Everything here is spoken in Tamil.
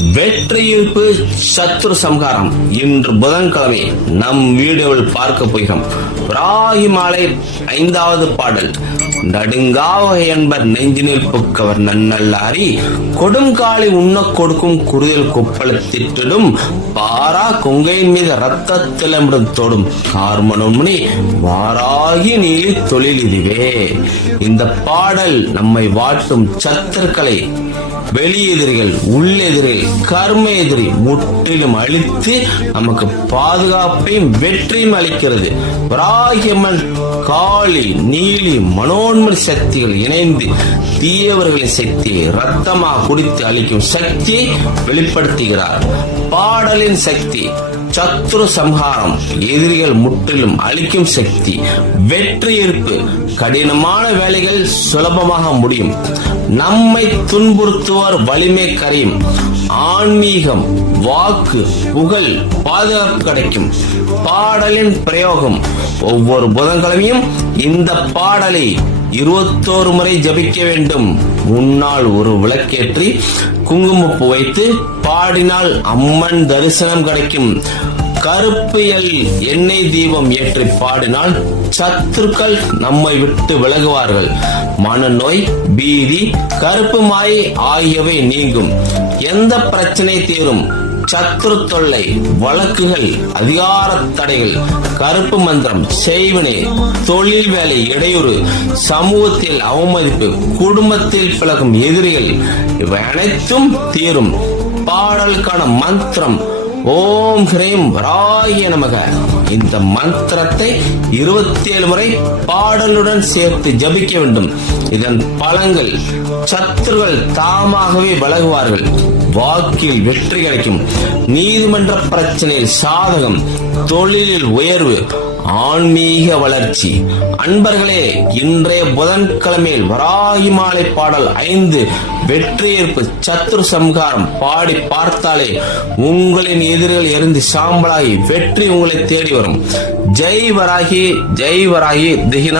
வெற்றியிருப்பு சத்ரு சம்ஹாரம் இன்று புதன்கிழமை நம் வீடியோவில் பார்க்க போகிறோம். ராகி மாலை ஐந்தாவது பாடல். நடுங்காவகை என்பர் நெஞ்சினில் புக்கவர் நன்னல்லாரி கொடுங்காலை உண்ணக் கொடுக்கும் குறுதல் கொப்பளத்திட்டிடும் பாரா கொங்கையின் மீது ரத்த திளம்பிடும் தொடும். கார்மனோன்மணி வாராகி நீலி தொழில் இதுவே. இந்த பாடல் நம்மை வாட்டும் சத்தர்களை வெளியெதிரிகள் உள்ளெதிரிகள் கர்ம எதிரி முற்றிலும் அழித்து நமக்கு பாதுகாப்பையும் வெற்றியும் அளிக்கிறது. வராகியம்மன் காளி நீலி மனோன்மன் சக்திகள் இணைந்து தீயவர்களின் சக்தியை ரத்தமாக குடித்து அளிக்கும் சக்தியை வெளிப்படுத்துகிறார். பாடலின் சக்தி சத்துரு சம்ஹாரம். எதிரிகள் முற்றிலும் அழிக்கும் சக்தி வெற்றி இருப்பு கடினமான வேலைகள் சுலபமாக முடியும். நம்மை துன்புறுத்துவோர் வலிமை கரையும். ஆன்மீகம் வாக்கு புகழ் பாதுகாப்பு கிடைக்கும். பாடலின் பிரயோகம் ஒவ்வொரு புதன்கிழமையும் இந்த பாடலை இருபத்தோரு முறை ஜபிக்க வேண்டும். முன்னால் ஒரு விளக்கேற்றி குங்குமப்பு வைத்து பாடினால் அம்மன் தரிசனம் கிடைக்கும். கருப்பு எல் எண்ணெய் தீபம் ஏற்றி பாடினால் சத்துருக்கள் நம்மை விட்டு விலகுவார்கள். மனநோய் பீதி கருப்பு மாயை ஆகியவை நீங்கும். எந்த பிரச்சனை தீரும்? சத்துரு தொல்லை வழக்குகள் அதிகார தடைகள் கருப்பு மந்திரம் செய்வினை தொழில் வேலை இடையூறு சமூகத்தில் அவமதிப்பு குடும்பத்தில் பிளக்கும் எதிரிகள் இவை அனைத்தும் தீரும். பாடலுக்கான மந்திரம் ஓம் ஹ்ரீம் ராய நமக. இந்த மந்திரத்தை இருபத்தி ஏழு முறை பாடலுடன் சேர்த்து ஜபிக்க வேண்டும். இதன் பலங்கள் சத்துருகள் தாமாகவே விலகுவார்கள் வாக்கில் வெற்றி கிடைக்கும். நீதிமன்ற பிரச்சனையில் சாதகம் தொழிலில் உயர்வு ஆன்மீக வளர்ச்சி. அன்பர்களே இன்றைய புதன்கிழமையில் வராகி மாலை பாடல் ஐந்து வெற்றியேற்பு சத்துரு சம்ஹாரம் பாடி பார்த்தாலே உங்களின் எதிரிகள் எரிந்து சாம்பலாகி வெற்றி உங்களை தேடி வரும். ஜெய் வராகி ஜெய் வராகி திகினா